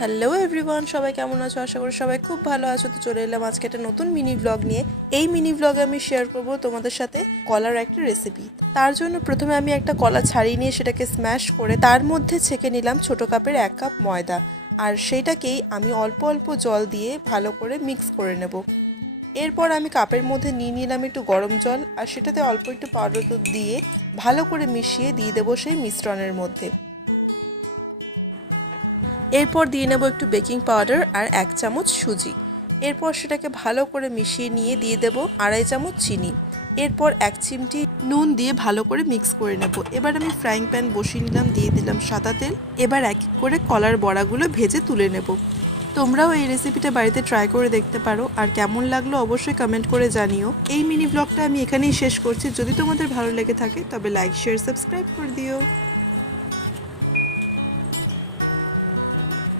Hello everyone, সবাই কেমন আছো? আশা করি সবাই খুব ভালো আছো। তো চলে এলাম আজকে একটা নতুন মিনি ব্লগ নিয়ে। এই মিনি ব্লগে আমি শেয়ার করব তোমাদের সাথে কলার একটা রেসিপি। তার জন্য প্রথমে আমি একটা কলা ছাড়িয়ে নিয়ে সেটাকে স্ম্যাশ করে তার মধ্যে ছেঁকে নিলাম ছোট কাপের 1 কাপ ময়দা, আর সেইটাকেই আমি অল্প অল্প জল দিয়ে ভালো করে মিক্স করে নেব। এরপর আমি কাপের মধ্যে নিয়ে নিলাম একটু গরম জল, আর সেটাতে অল্প একটু পাউডার দুধ দিয়ে ভালো করে মিশিয়ে দিয়ে দেবো সেই মিশ্রণের মধ্যে। এরপর দিয়ে নেব একটু বেকিং পাউডার আর 1 চামচ সুজি। এরপর সেটাকে ভালো করে মিশিয়ে নিয়ে দিয়ে দেব 2.5 চামচ চিনি। এরপর 1 চিমটি নুন দিয়ে ভালো করে মিক্স করে নেব। এবার আমি ফ্রাইং প্যান বসিয়ে নিলাম, দিয়ে দিলাম সাদা তেল। এবার এক এক করে কলার বড়াগুলো ভেজে তুলে নেব। তোমরাও এই রেসিপিটা বাড়িতে ট্রাই করে দেখতে পারো, আর কেমন লাগলো অবশ্যই কমেন্ট করে জানিও। এই মিনি ব্লগটা আমি এখানেই শেষ করছি। যদি তোমাদের ভালো লেগে থাকে তবে লাইক, শেয়ার, সাবস্ক্রাইব করে দিও।